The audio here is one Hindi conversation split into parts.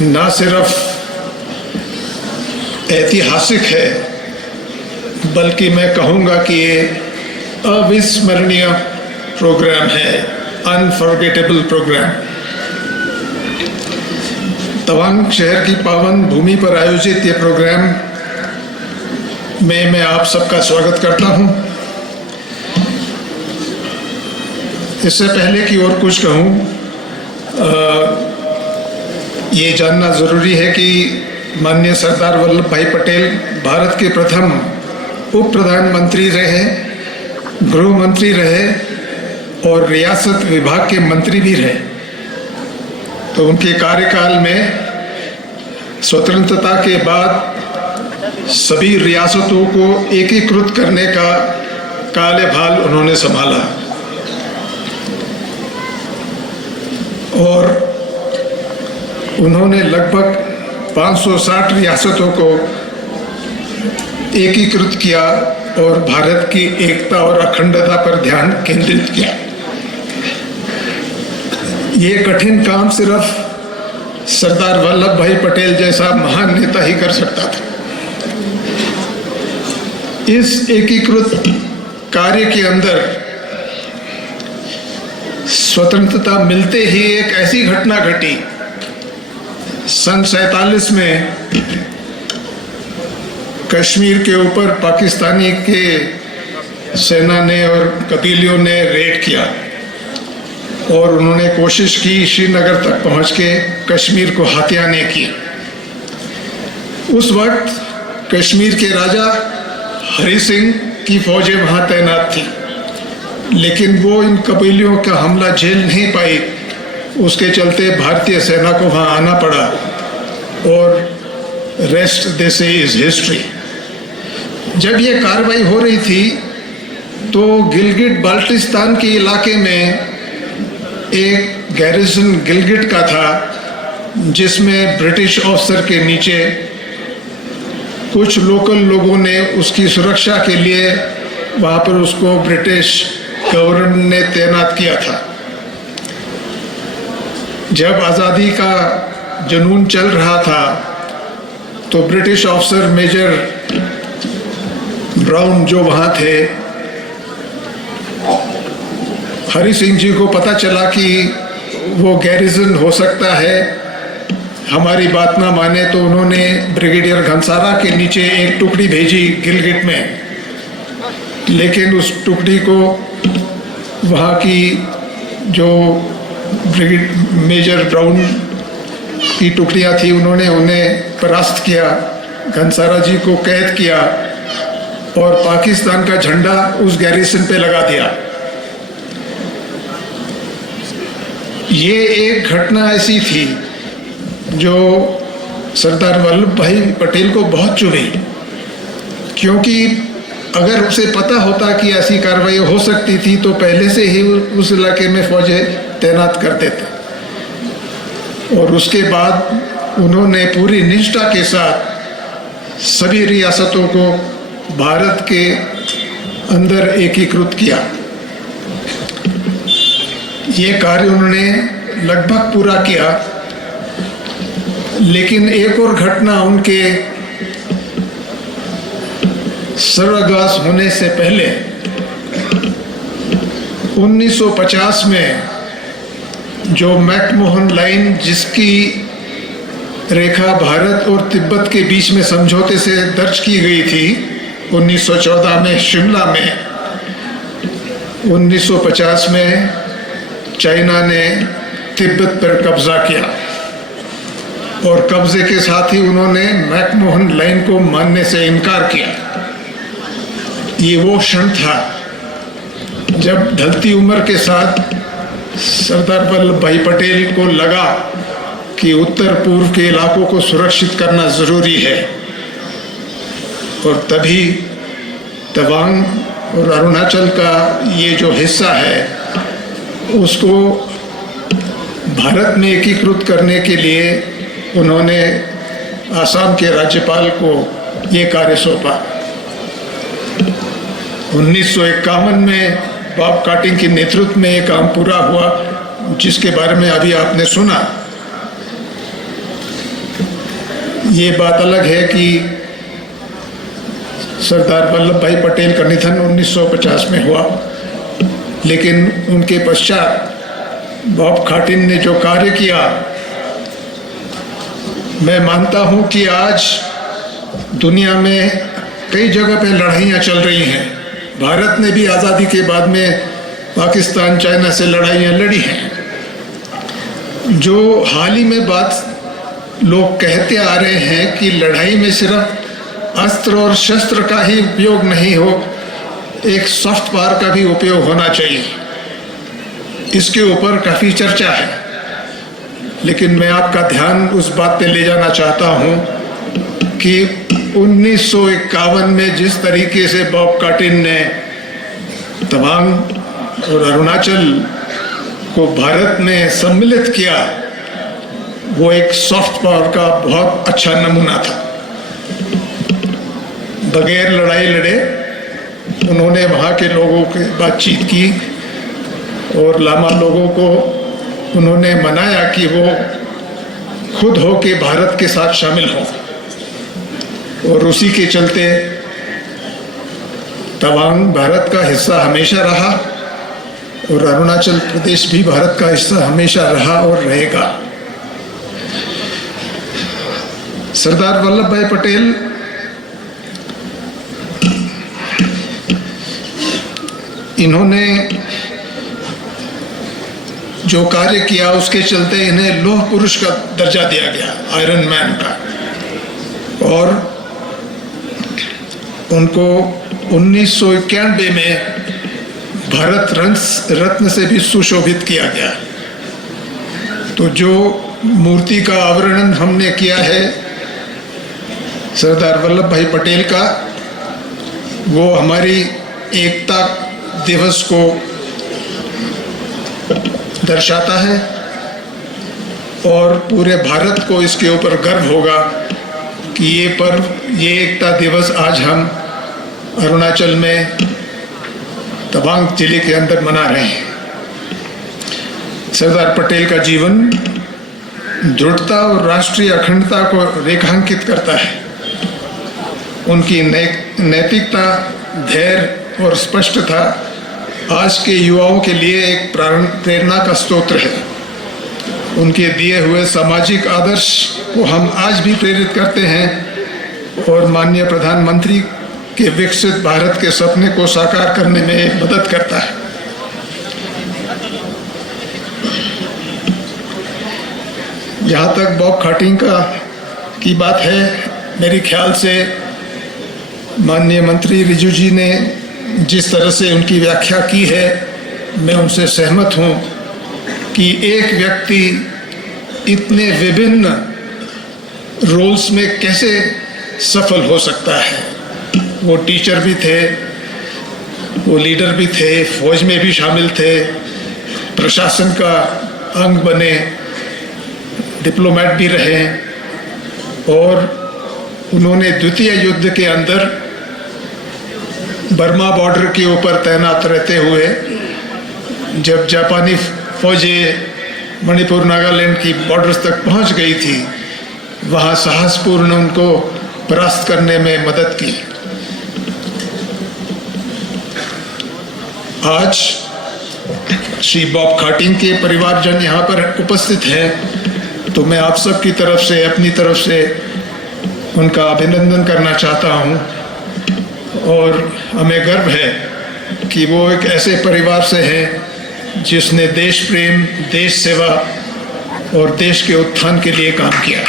न सिर्फ ऐतिहासिक है बल्कि मैं कहूँगा कि ये अविस्मरणीय प्रोग्राम है, अनफॉरगेटेबल प्रोग्राम। तवांग शहर की पावन भूमि पर आयोजित ये प्रोग्राम में मैं आप सबका स्वागत करता हूँ। इससे पहले कि और कुछ कहूँ, ये जानना ज़रूरी है कि माननीय सरदार वल्लभ भाई पटेल भारत के प्रथम उप प्रधानमंत्री रहे, गृह मंत्री रहे और रियासत विभाग के मंत्री भी रहे। तो उनके कार्यकाल में स्वतंत्रता के बाद सभी रियासतों को एकीकृत करने का कार्यभार उन्होंने संभाला और उन्होंने लगभग 560 रियासतों को एकीकृत किया और भारत की एकता और अखंडता पर ध्यान केंद्रित किया। ये कठिन काम सिर्फ सरदार वल्लभ भाई पटेल जैसा महान नेता ही कर सकता था। इस एकीकृत कार्य के अंदर स्वतंत्रता मिलते ही एक ऐसी घटना घटी। सन 47 में कश्मीर के ऊपर पाकिस्तानी के सेना ने और कबीलियों ने रेड किया और उन्होंने कोशिश की श्रीनगर तक पहुंच के कश्मीर को हथियाने की। उस वक्त कश्मीर के राजा हरि सिंह की फौजें वहां तैनात थी, लेकिन वो इन कबीलियों का हमला झेल नहीं पाई। उसके चलते भारतीय सेना को वहां आना पड़ा और रेस्ट दे से इज हिस्ट्री। जब ये कार्रवाई हो रही थी तो गिलगिट बाल्टिस्तान के इलाके में एक गैरिसन गिलगिट का था, जिसमें ब्रिटिश ऑफिसर के नीचे कुछ लोकल लोगों ने उसकी सुरक्षा के लिए वहाँ पर उसको ब्रिटिश गवर्नर ने तैनात किया था। जब आज़ादी का जुनून चल रहा था तो ब्रिटिश ऑफिसर मेजर ब्राउन जो वहाँ थे, हरि सिंह जी को पता चला कि वो गैरिसन हो सकता है, हमारी बात ना माने, तो उन्होंने ब्रिगेडियर घनसारा के नीचे एक टुकड़ी भेजी गिलगिट में। लेकिन उस टुकड़ी को वहाँ की जो ब्रिगेड मेजर ब्राउन की टुकड़ियाँ थी उन्होंने उन्हें परास्त किया, घनसारा जी को कैद किया और पाकिस्तान का झंडा उस गैरिसन पे लगा दिया। ये एक घटना ऐसी थी जो सरदार वल्लभ भाई पटेल को बहुत चुभी, क्योंकि अगर उसे पता होता कि ऐसी कार्रवाई हो सकती थी तो पहले से ही उस इलाके में फौजें तैनात करते थे। और उसके बाद उन्होंने पूरी निष्ठा के साथ सभी रियासतों को भारत के अंदर एकीकृत किया। ये कार्य उन्होंने लगभग पूरा किया, लेकिन एक और घटना उनके स्वर्गवास होने से पहले 1950 में जो मैकमोहन लाइन, जिसकी रेखा भारत और तिब्बत के बीच में समझौते से दर्ज की गई थी 1914 में शिमला में, 1950 में चाइना ने तिब्बत पर कब्जा किया और कब्जे के साथ ही उन्होंने मैकमोहन लाइन को मानने से इनकार किया। ये वो क्षण था जब ढलती उम्र के साथ सरदार वल्लभ भाई पटेल को लगा कि उत्तर पूर्व के इलाकों को सुरक्षित करना ज़रूरी है, और तभी तवांग और अरुणाचल का ये जो हिस्सा है उसको भारत में एकीकृत करने के लिए उन्होंने आसाम के राज्यपाल को ये कार्य सौंपा। 1951 में बॉब काटिंग के नेतृत्व में ये काम पूरा हुआ, जिसके बारे में अभी आपने सुना। ये बात अलग है कि सरदार वल्लभ भाई पटेल का निधन 1950 में हुआ, लेकिन उनके पश्चात बॉब खाटिन ने जो कार्य किया, मैं मानता हूं कि आज दुनिया में कई जगह पे लड़ाइयाँ चल रही हैं। भारत ने भी आज़ादी के बाद में पाकिस्तान चाइना से लड़ाइयाँ लड़ी हैं। जो हाल ही में बात लोग कहते आ रहे हैं कि लड़ाई में सिर्फ अस्त्र और शस्त्र का ही उपयोग नहीं हो, एक सॉफ्ट पावर का भी उपयोग होना चाहिए, इसके ऊपर काफ़ी चर्चा है। लेकिन मैं आपका ध्यान उस बात पे ले जाना चाहता हूं कि 1951 में जिस तरीके से बॉब खाटिन ने तवांग और अरुणाचल को भारत में सम्मिलित किया, वो एक सॉफ्ट पावर का बहुत अच्छा नमूना था। बगैर लड़ाई लड़े उन्होंने वहाँ के लोगों की बातचीत की और लामा लोगों को उन्होंने मनाया कि वो खुद हो के भारत के साथ शामिल हों, और उसी के चलते तवांग भारत का हिस्सा हमेशा रहा और अरुणाचल प्रदेश भी भारत का हिस्सा हमेशा रहा और रहेगा। सरदार वल्लभ भाई पटेल इन्होंने जो कार्य किया उसके चलते इन्हें लौह पुरुष का दर्जा दिया गया, आयरन मैन का, और उनको 1991 में भारत रत्न से भी सुशोभित किया गया। तो जो मूर्ति का आवरण हमने किया है सरदार वल्लभ भाई पटेल का, वो हमारी एकता दिवस को दर्शाता है और पूरे भारत को इसके ऊपर गर्व होगा कि ये एकता दिवस आज हम अरुणाचल में तवांग जिले के अंदर मना रहे हैं। सरदार पटेल का जीवन दृढ़ता और राष्ट्रीय अखंडता को रेखांकित करता है। उनकी नैतिकता, धैर्य और स्पष्टता आज के युवाओं के लिए एक प्रेरणा का स्रोत है। उनके दिए हुए सामाजिक आदर्श को हम आज भी प्रेरित करते हैं और माननीय प्रधानमंत्री के विकसित भारत के सपने को साकार करने में मदद करता है। जहाँ तक बॉब खाटिन की बात है, मेरे ख्याल से माननीय मंत्री रिजू जी ने जिस तरह से उनकी व्याख्या की है, मैं उनसे सहमत हूँ कि एक व्यक्ति इतने विभिन्न रोल्स में कैसे सफल हो सकता है। वो टीचर भी थे, वो लीडर भी थे, फौज में भी शामिल थे, प्रशासन का अंग बने, डिप्लोमेट भी रहे, और उन्होंने द्वितीय युद्ध के अंदर बर्मा बॉर्डर के ऊपर तैनात रहते हुए जब जापानी फौजें मणिपुर नागालैंड की बॉर्डर्स तक पहुंच गई थी, वहां साहसपूर्ण उनको परास्त करने में मदद की। आज श्री बॉब खाटिन के परिवारजन यहाँ पर उपस्थित हैं, तो मैं आप सब की तरफ से, अपनी तरफ से उनका अभिनंदन करना चाहता हूँ। और हमें गर्व है कि वो एक ऐसे परिवार से हैं जिसने देश प्रेम, देश सेवा और देश के उत्थान के लिए काम किया।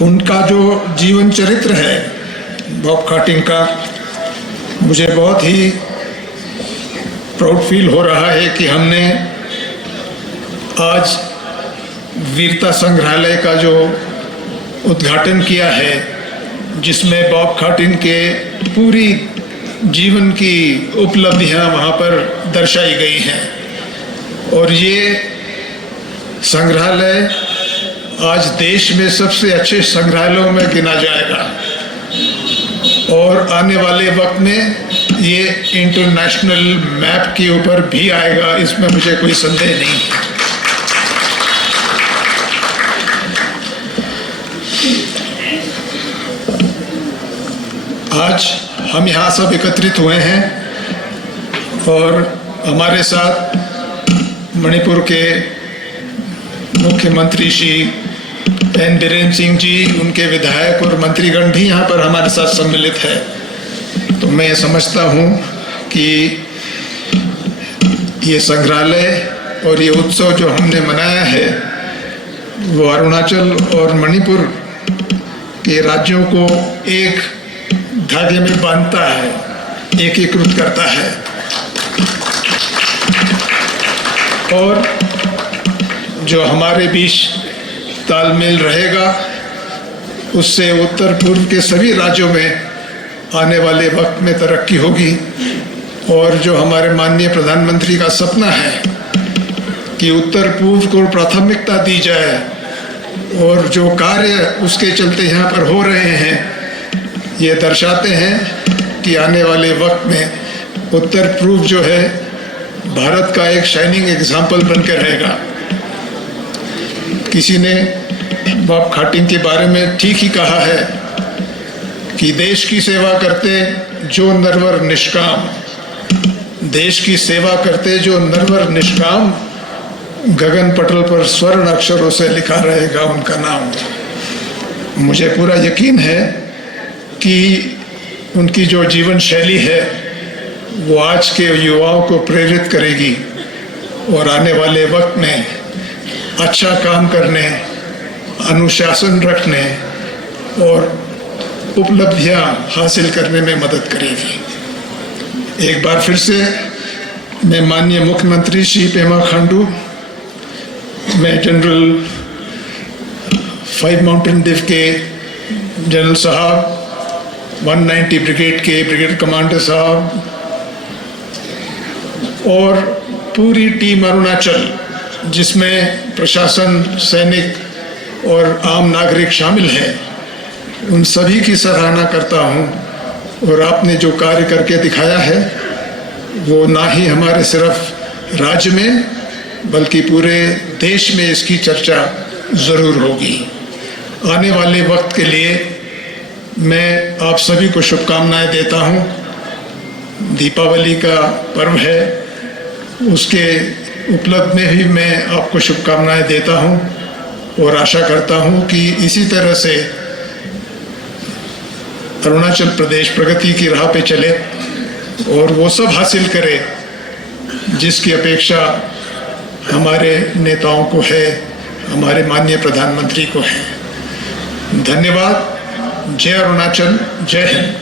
उनका जो जीवन चरित्र है बॉब खाटिन का, मुझे बहुत ही प्राउड फील हो रहा है कि हमने आज वीरता संग्रहालय का जो उद्घाटन किया है, जिसमें बॉब खाटिन के पूरी जीवन की उपलब्धियां वहां पर दर्शाई गई हैं। और ये संग्रहालय आज देश में सबसे अच्छे संग्रहालयों में गिना जाएगा और आने वाले वक्त में ये इंटरनेशनल मैप के ऊपर भी आएगा, इसमें मुझे कोई संदेह नहीं है। आज हम यहाँ सब एकत्रित हुए हैं और हमारे साथ मणिपुर के मुख्यमंत्री श्री एन बीरेन सिंह जी, उनके विधायक और मंत्रीगण भी यहाँ पर हमारे साथ सम्मिलित है। तो मैं समझता हूँ कि ये संग्रहालय और ये उत्सव जो हमने मनाया है वो अरुणाचल और मणिपुर के राज्यों को एक धागे में बांधता है, एकीकृत करता है। और जो हमारे बीच तालमेल रहेगा उससे उत्तर पूर्व के सभी राज्यों में आने वाले वक्त में तरक्की होगी। और जो हमारे माननीय प्रधानमंत्री का सपना है कि उत्तर पूर्व को प्राथमिकता दी जाए और जो कार्य उसके चलते यहाँ पर हो रहे हैं ये दर्शाते हैं कि आने वाले वक्त में उत्तर पूर्व जो है भारत का एक शाइनिंग एग्जाम्पल बनकर रहेगा। किसी ने बॉब खाटिंग के बारे में ठीक ही कहा है कि देश की सेवा करते जो नरवर निष्काम, देश की सेवा करते जो नरवर निष्काम, गगन पटल पर स्वर्ण अक्षरों से लिखा रहेगा उनका नाम। मुझे पूरा यकीन है कि उनकी जो जीवन शैली है वो आज के युवाओं को प्रेरित करेगी और आने वाले वक्त में अच्छा काम करने, अनुशासन रखने और उपलब्धियां हासिल करने में मदद करेगी। एक बार फिर से मैं माननीय मुख्यमंत्री श्री पेमा खांडू, मैं जनरल 5 माउंटेन डिव के जनरल साहब, 190 ब्रिगेड के ब्रिगेड कमांडर साहब और पूरी टीम अरुणाचल जिसमें प्रशासन, सैनिक और आम नागरिक शामिल हैं, उन सभी की सराहना करता हूँ। और आपने जो कार्य करके दिखाया है वो ना ही हमारे सिर्फ राज्य में बल्कि पूरे देश में इसकी चर्चा ज़रूर होगी। आने वाले वक्त के लिए मैं आप सभी को शुभकामनाएं देता हूँ। दीपावली का पर्व है, उसके उपलक्ष्य में भी मैं आपको शुभकामनाएं देता हूँ और आशा करता हूँ कि इसी तरह से अरुणाचल प्रदेश प्रगति की राह पे चले और वो सब हासिल करे जिसकी अपेक्षा हमारे नेताओं को है, हमारे माननीय प्रधानमंत्री को है। धन्यवाद। जय अरुणाचल, जय हिंद।